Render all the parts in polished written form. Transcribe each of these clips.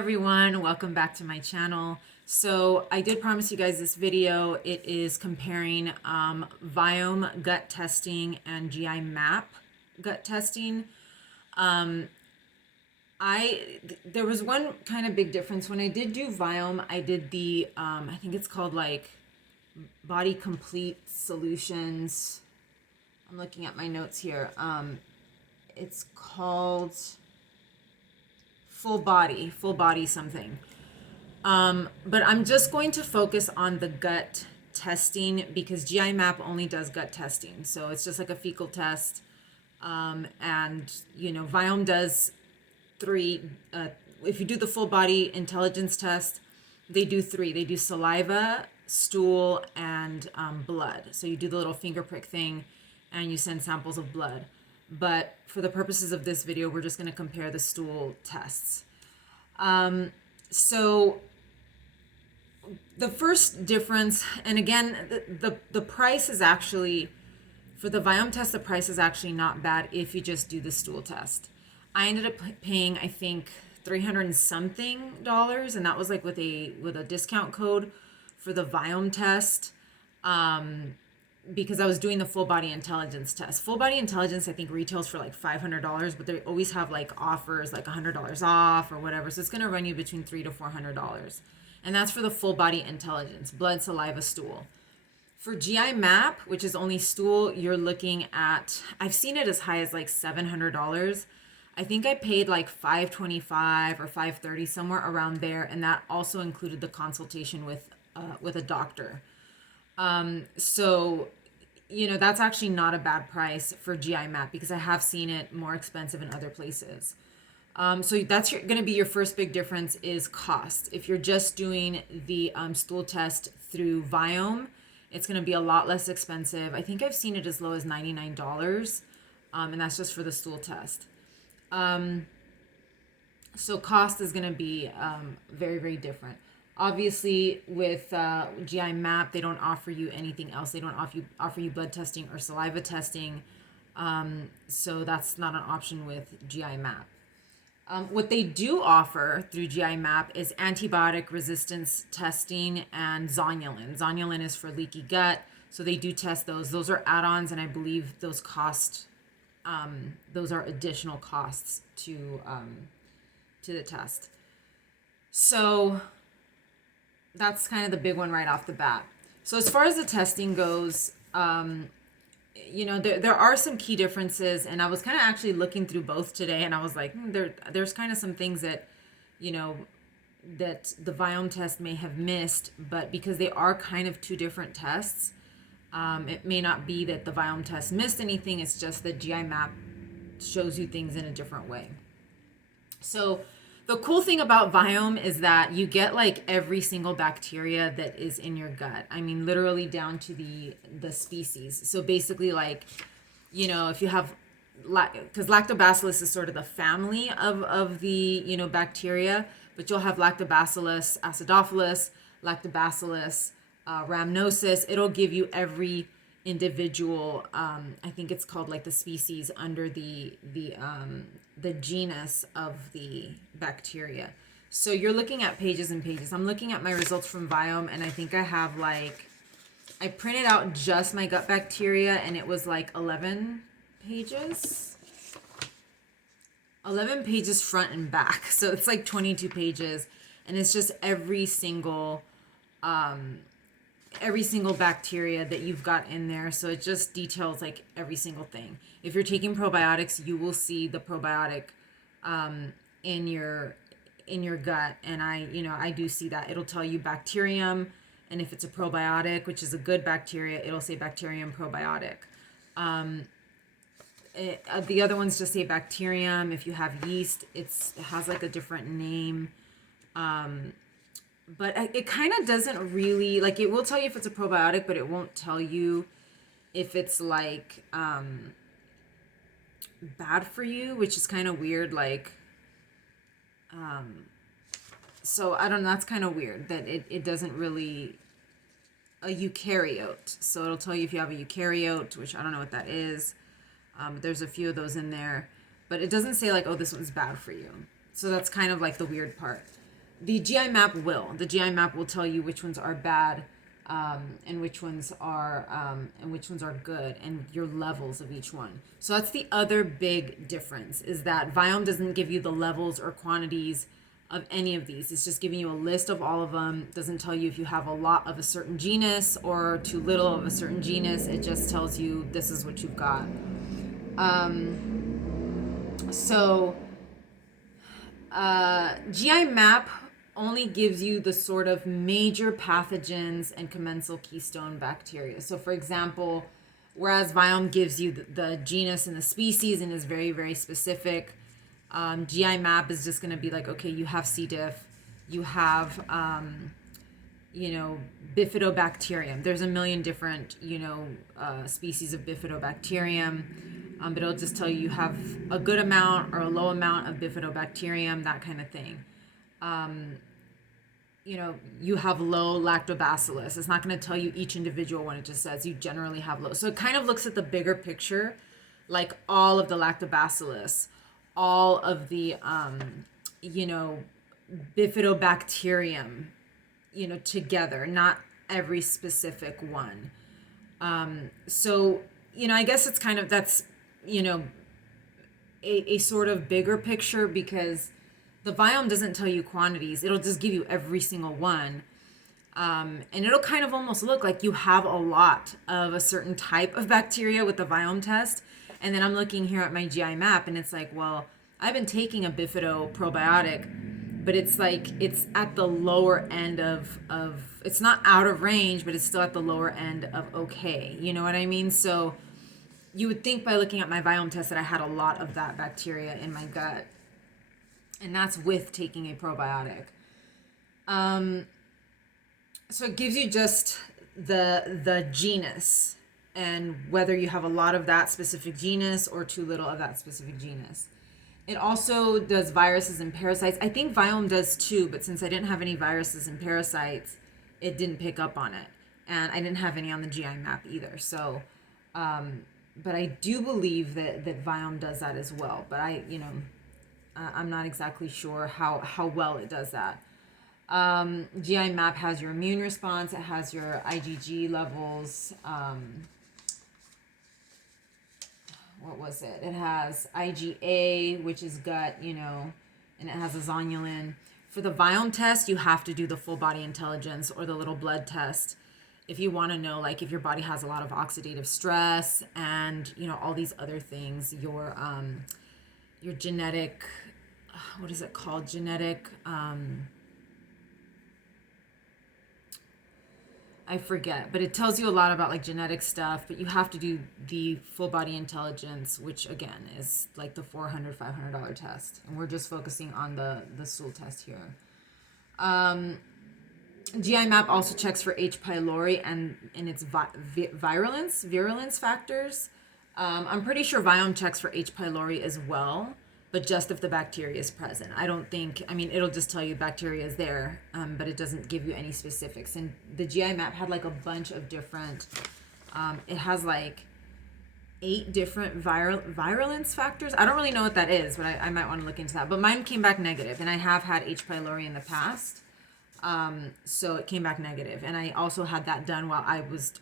everyone, welcome back to my channel. So I did promise you guys this video. It is comparing Viome gut testing and GIMap gut testing. There was one kind of big difference. When I did do Viome, I did the I think it's called like Body Complete Solutions. I'm looking at my notes here. It's called full body something. But I'm just going to focus on the gut testing because GIMap only does gut testing. So it's just like a fecal test. And Viome does three. If you do the full body intelligence test, they do three. They do saliva, stool, and blood. So you do the little finger prick thing and you send samples of blood. But for the purposes of this video, we're just going to compare the stool tests. So the first difference, and again, the price is actually, for the Viome test, the price is actually not bad if you just do the stool test. I ended up paying, I think, $300 and something, and that was like with a discount code for the Viome test. Because I was doing the full body intelligence test. Full body intelligence, I think, retails for like $500, but they always have like offers like $100 off or whatever. So it's going to run you between $300 to $400. And that's for the full body intelligence, blood, saliva, stool. For GIMap, which is only stool, you're looking at, I've seen it as high as like $700. I think I paid like $525 or $530, somewhere around there. And that also included the consultation with a doctor. So, that's actually not a bad price for GIMap because I have seen it more expensive in other places. So that's going to be your first big difference is cost. If you're just doing the stool test through Viome, it's going to be a lot less expensive. I think I've seen it as low as $99, and that's just for the stool test. So cost is going to be very, very different. Obviously, with GIMap, they don't offer you anything else. They don't offer you blood testing or saliva testing. So that's not an option with GIMap. What they do offer through GIMap is antibiotic resistance testing and zonulin. Zonulin is for leaky gut. So they do test those. Those are add-ons, and I believe those cost, those are additional costs to the test. So that's kind of the big one right off the bat. So as far as the testing goes, there are some key differences, and I was kind of actually looking through both today, and I was like, there's kind of some things that, that the Viome test may have missed, but because they are kind of two different tests, it may not be that the Viome test missed anything. It's just that GIMap shows you things in a different way. So the cool thing about Viome is that you get like every single bacteria that is in your gut. I mean, literally down to the species. So basically, like, if you have, because Lactobacillus is sort of the family of the, bacteria, but you'll have Lactobacillus acidophilus, Lactobacillus rhamnosus. It'll give you every individual, I think it's called like the species under the genus of the bacteria. So you're looking at pages and pages. I'm looking at my results from Viome, and I think I have I printed out just my gut bacteria, and it was like 11 pages. 11 pages front and back. So it's like 22 pages, and it's just every single bacteria that you've got in there. So it just details like every single thing. If you're taking probiotics, you will see the probiotic in your gut, and I do see that. It'll tell you bacterium, and if it's a probiotic, which is a good bacteria, it'll say bacterium probiotic. The other ones just say bacterium. If you have yeast, it has like a different name. But it kind of doesn't really, like, it will tell you if it's a probiotic, but it won't tell you if it's like bad for you, which is kind of weird. Like, so I don't know, that's kind of weird that it doesn't really, a eukaryote. So it'll tell you if you have a eukaryote, which I don't know what that is. There's a few of those in there, but it doesn't say like, oh, this one's bad for you. So that's kind of like the weird part. The GI map will. The GI map will tell you which ones are bad, and which ones are good, and your levels of each one. So that's the other big difference, is that Viome doesn't give you the levels or quantities of any of these. It's just giving you a list of all of them. It doesn't tell you if you have a lot of a certain genus or too little of a certain genus. It just tells you this is what you've got. So GI map only gives you the sort of major pathogens and commensal keystone bacteria. So for example, whereas Viome gives you the genus and the species and is very, very specific, GI map is just going to be like, okay, you have C. diff, you have, bifidobacterium. There's a million different, species of bifidobacterium. But it'll just tell you have a good amount or a low amount of bifidobacterium, that kind of thing. You have low lactobacillus. It's not going to tell you each individual one. It just says you generally have low. So it kind of looks at the bigger picture, like all of the lactobacillus, all of the, bifidobacterium, together, not every specific one. So, I guess it's kind of, that's, a sort of bigger picture, because the Viome doesn't tell you quantities. It'll just give you every single one. And it'll kind of almost look like you have a lot of a certain type of bacteria with the Viome test. And then I'm looking here at my GI map, and it's like, well, I've been taking a bifido probiotic, but it's like, it's at the lower end of it's not out of range, but it's still at the lower end of okay. You know what I mean? So you would think by looking at my Viome test that I had a lot of that bacteria in my gut. And that's with taking a probiotic. So it gives you just the genus, and whether you have a lot of that specific genus or too little of that specific genus. It also does viruses and parasites. I think Viome does too, but since I didn't have any viruses and parasites, it didn't pick up on it. And I didn't have any on the GI map either. So, but I do believe that Viome does that as well. But I'm not exactly sure how well it does that. GI map has your immune response. It has your IgG levels. What was it? It has IgA, which is gut, and it has a zonulin. For the Viome test, you have to do the full body intelligence or the little blood test if you want to know, like, if your body has a lot of oxidative stress and, all these other things, your genetic, what is it called? Genetic, I forget, but it tells you a lot about like genetic stuff, but you have to do the full body intelligence, which again is like the $400, $500 test. And we're just focusing on the stool test here. GI map also checks for H. pylori and its virulence factors. I'm pretty sure Viome checks for H. pylori as well, but just if the bacteria is present. It'll just tell you bacteria is there, but it doesn't give you any specifics. And the GI map had like a bunch of different, it has like 8 different virulence factors. I don't really know what that is, but I might want to look into that. But mine came back negative, and I have had H. pylori in the past. So it came back negative, and I also had that done while I was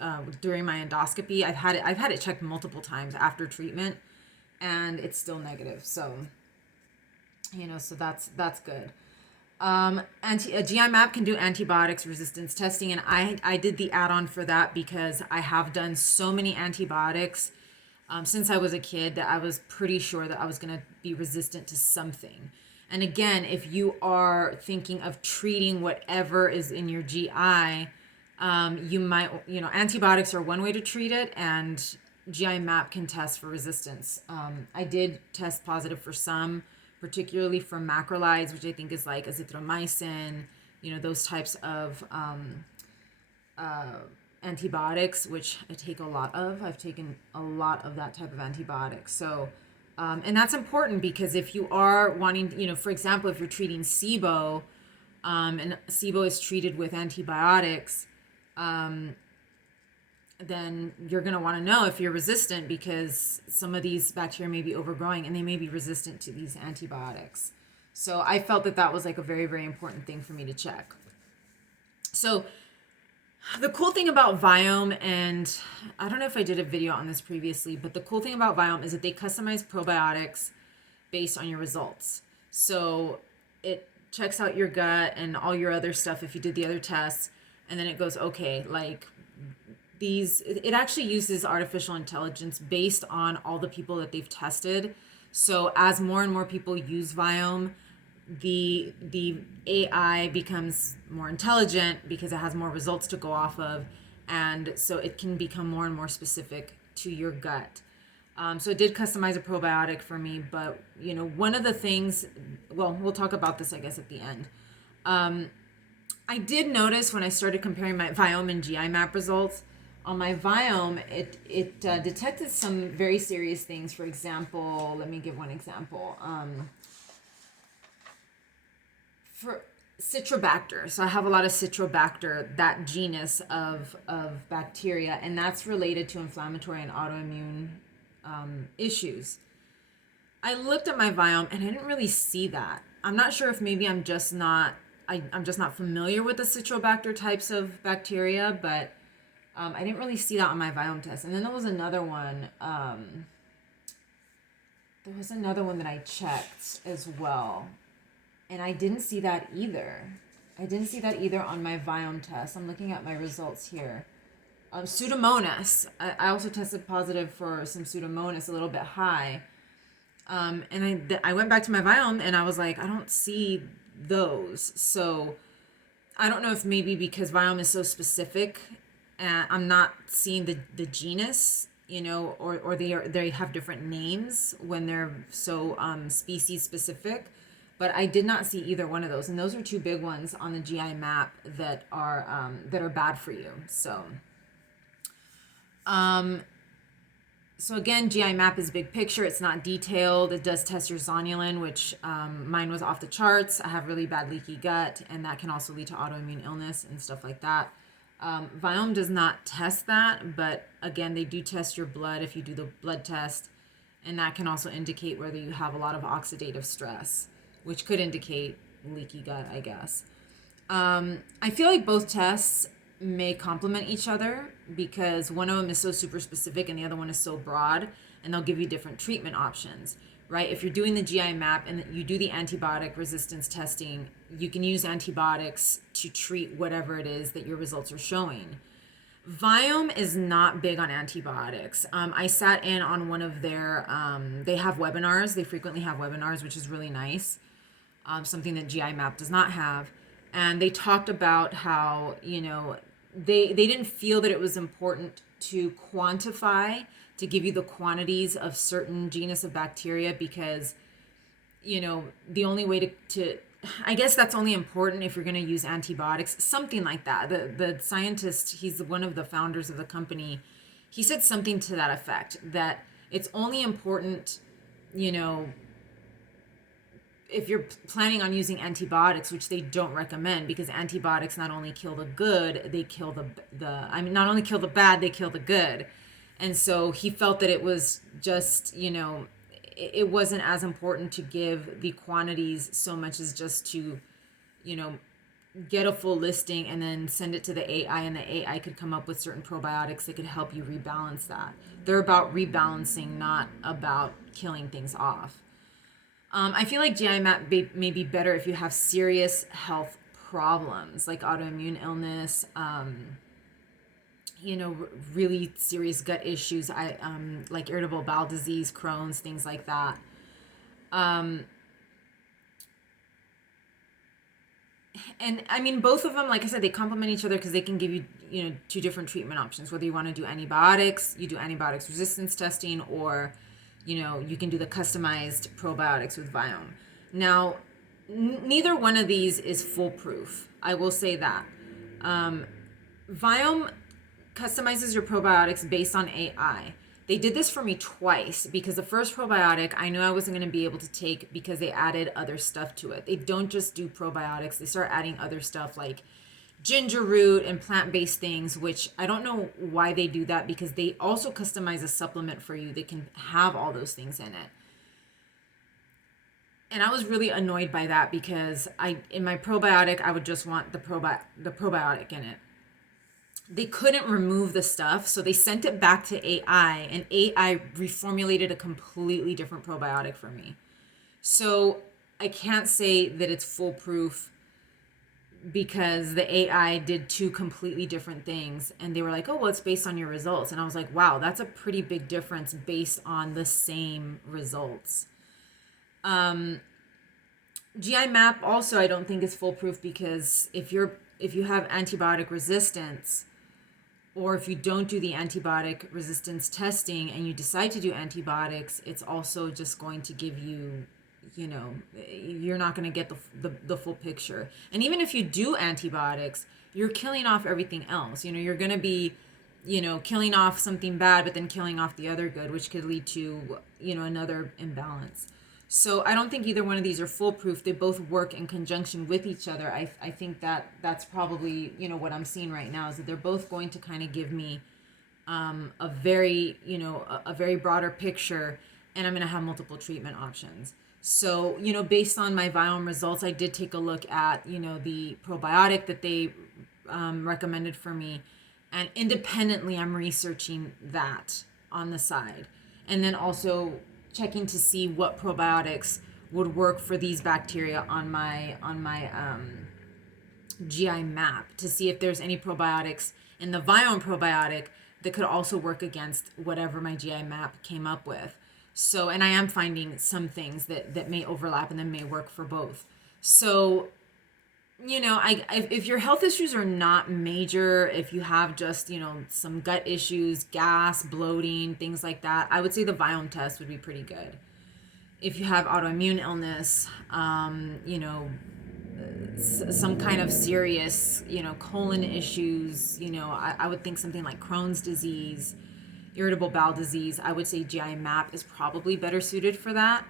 during my endoscopy. I've had it checked multiple times after treatment, and it's still negative. So, so that's good. A GI map can do antibiotics resistance testing, and I did the add-on for that because I have done so many antibiotics since I was a kid that I was pretty sure that I was going to be resistant to something. And again, if you are thinking of treating whatever is in your GI, you might, antibiotics are one way to treat it, and GI map can test for resistance. I did test positive for some, particularly for macrolides, which I think is like azithromycin, those types of antibiotics, which I take a lot of. I've taken a lot of that type of antibiotics. So, and that's important because if you are wanting, for example, if you're treating SIBO, and SIBO is treated with antibiotics, then you're going to want to know if you're resistant, because some of these bacteria may be overgrowing and they may be resistant to these antibiotics. So I felt that that was like a very, very important thing for me to check. So the cool thing about Viome, and I don't know if I did a video on this previously, but the cool thing about Viome is that they customize probiotics based on your results. So it checks out your gut and all your other stuff if you did the other tests, and then it goes, okay, like it actually uses artificial intelligence based on all the people that they've tested. So as more and more people use Viome, the AI becomes more intelligent because it has more results to go off of, and so it can become more and more specific to your gut. So it did customize a probiotic for me, but one of the things, well, we'll talk about this, I guess, at the end. I did notice when I started comparing my Viome and GIMap results, on my Viome, it detected some very serious things. For example, let me give one example. For Citrobacter, so I have a lot of Citrobacter, that genus of bacteria, and that's related to inflammatory and autoimmune issues. I looked at my Viome and I didn't really see that. I'm not sure if maybe I'm just not familiar with the Citrobacter types of bacteria, but I didn't really see that on my Viome test. And then there was another one. That I checked as well, and I didn't see that either. On my Viome test. I'm looking at my results here. Pseudomonas. I also tested positive for some Pseudomonas, a little bit high. And I went back to my Viome and I was like, I don't see those. So I don't know if maybe because Viome is so specific, I'm not seeing the genus, or they have different names when they're so species specific. But I did not see either one of those, and those are two big ones on the GI map that are bad for you. So again, GI map is big picture. It's not detailed. It does test your zonulin, which mine was off the charts. I have really bad leaky gut, and that can also lead to autoimmune illness and stuff like that. Viome does not test that, but again, they do test your blood if you do the blood test, and that can also indicate whether you have a lot of oxidative stress, which could indicate leaky gut, I guess. I feel like both tests may complement each other because one of them is so super specific and the other one is so broad, and they'll give you different treatment options, right? If you're doing the GI map and you do the antibiotic resistance testing, you can use antibiotics to treat whatever it is that your results are showing. Viome is not big on antibiotics. I sat in on one of their, they have webinars. They frequently have webinars, which is really nice. Something that GI map does not have. And they talked about how, they didn't feel that it was important to quantify, to give you the quantities of certain genus of bacteria because, the only way to I guess that's only important if you're going to use antibiotics, something like that. The scientist, he's one of the founders of the company, he said something to that effect, that it's only important, if you're planning on using antibiotics, which they don't recommend, because antibiotics not only kill the good, they kill not only kill the bad, they kill the good. And so he felt that it was just, it wasn't as important to give the quantities so much as just to, get a full listing and then send it to the AI, and the AI could come up with certain probiotics that could help you rebalance that. They're about rebalancing, not about killing things off. I feel like GI map may be better if you have serious health problems like autoimmune illness, really serious gut issues, like irritable bowel disease, Crohn's, things like that. And I mean, both of them, like I said, they complement each other because they can give you, two different treatment options. Whether you want to do antibiotics, you do antibiotics resistance testing, or, you can do the customized probiotics with Viome. Now, neither one of these is foolproof. I will say that. Viome customizes your probiotics based on AI. They did this for me twice because the first probiotic I knew I wasn't going to be able to take because they added other stuff to it. They don't just do probiotics. They start adding other stuff like ginger root and plant-based things, which I don't know why they do that, because they also customize a supplement for you that can have all those things in it. And I was really annoyed by that because in my probiotic, I would just want the probiotic in it. They couldn't remove the stuff, so they sent it back to AI, and AI reformulated a completely different probiotic for me. So I can't say that it's foolproof because the AI did two completely different things, and they were like, "Oh, well, it's based on your results." And I was like, "Wow, that's a pretty big difference based on the same results." GI map also I don't think is foolproof because if you have antibiotic resistance, or if you don't do the antibiotic resistance testing and you decide to do antibiotics, it's also just going to give you, you're not going to get the full picture. And even if you do antibiotics, you're killing off everything else. You're going to be, killing off something bad, but then killing off the other good, which could lead to, another imbalance. So I don't think either one of these are foolproof. They both work in conjunction with each other. I think that's probably, what I'm seeing right now is that they're both going to kind of give me a very, a very broader picture, and I'm going to have multiple treatment options. So, based on my Viome results, I did take a look at, the probiotic that they recommended for me. And independently, I'm researching that on the side. And then also checking to see what probiotics would work for these bacteria on my GI map, to see if there's any probiotics in the Viome probiotic that could also work against whatever my GI map came up with. So, and I am finding some things that may overlap and then may work for both. So, if your health issues are not major, if you have just, some gut issues, gas, bloating, things like that, I would say the Viome test would be pretty good. If you have autoimmune illness, some kind of serious, colon issues, I would think something like Crohn's disease, irritable bowel disease, I would say GI map is probably better suited for that.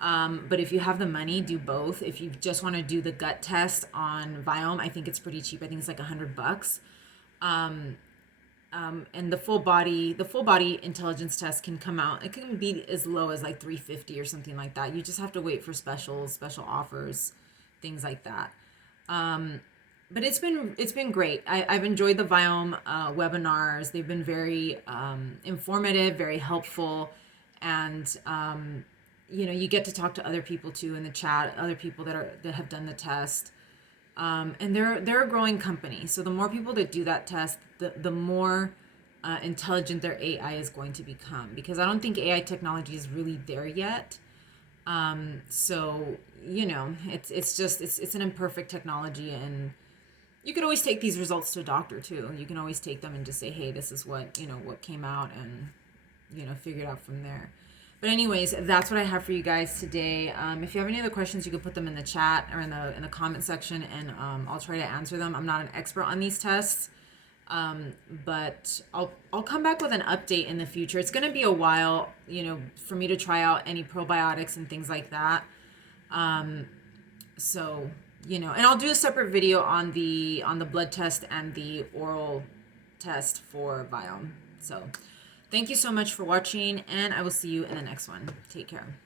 But if you have the money, do both. If you just want to do the gut test on Viome, I think it's pretty cheap. I think it's like $100. And the full body intelligence test can come out. It can be as low as like $350 or something like that. You just have to wait for special offers, things like that. But it's been great. I've enjoyed the Viome webinars. They've been very informative, very helpful, and you get to talk to other people too in the chat, other people that have done the test. And they're a growing company. So the more people that do that test, the more intelligent their AI is going to become. Because I don't think AI technology is really there yet. So it's an imperfect technology, and you could always take these results to a doctor too. You can always take them and just say, hey, this is what came out, and figure it out from there. But anyways, that's what I have for you guys today. If you have any other questions, you can put them in the chat or in the comment section, and I'll try to answer them. I'm not an expert on these tests, but I'll come back with an update in the future. It's going to be a while, for me to try out any probiotics and things like that. So, and I'll do a separate video on the blood test and the oral test for Viome. So, thank you so much for watching, and I will see you in the next one. Take care.